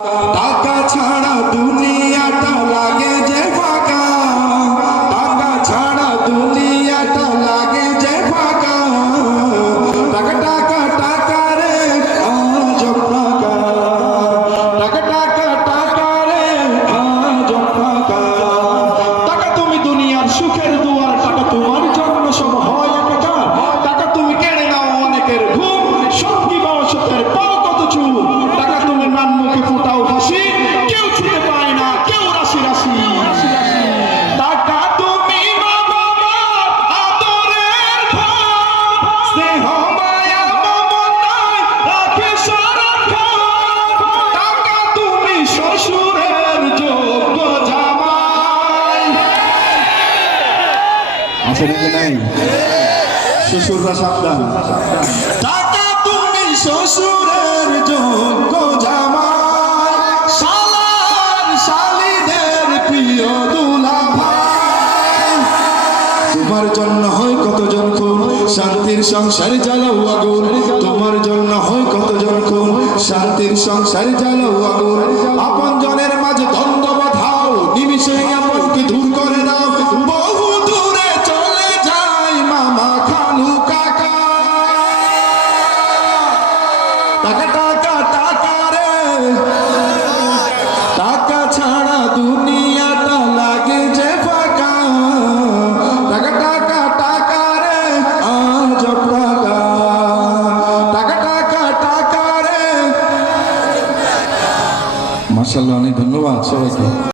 টাকা ছাড়া দুনিয়াটা লাগে যে ফাঁকা, টাকা ছাড়া দুনিয়াটা লাগে যে ফাঁকা। টাকা টাকা টাকা রে আজ ফাঁকা, টাকা টাকা টাকা রে আজ ফাঁকা। টাকা তুমি দুনিয়ার সুখের দুয়ার, টাকা তোমার জন্য সব হয় একাকার। টাকা তুমি কেড়ে নাও অনেকের ঘুম, সঙ্গী বা অসতের পাও কত চুপ। টাকা তুমি মান মুখে ফুটাও হাসি, কেউ ছুটে পায় না কেউ রাশি রাশি। টাকা তুমি মা বাবার আদরের ধন, স্নেহ মায়া মমতায় রাখে সারাক্ষণ। টাকা তুমি শ্বশুরের যোগ্য জামাই। আছে নাকি নাই? শ্বশুররা সাবধান। টাকা তুমি শ্বশুরের যোগ্য জামাই, শালার শালিদের প্রিয় দুলাভাই। তোমার জন্য হয় কতজন খুন, শান্তির সংসার জ্বালাও আগুন। তোমার জন্য হয় কতজন খুন, শান্তির সংসার জ্বালাও আগুন। আপন জনের মাঝে দ্বন্দ্ব বাধাও, নিমিষে আপনকে দূর করে দাও। বহু দূরে চলে যায় মামা খালু কাকা। টাকা টাকা টাকা রে, টাকা ছাড়া দুনিয়াটা লাগে যে ফাঁকা। টাকা টাকা টাকা রে আজ ফাঁকা, টাকা টাকা টাকা রে। মাশাআল্লাহ, অনেক ধন্যবাদ সবাইকে।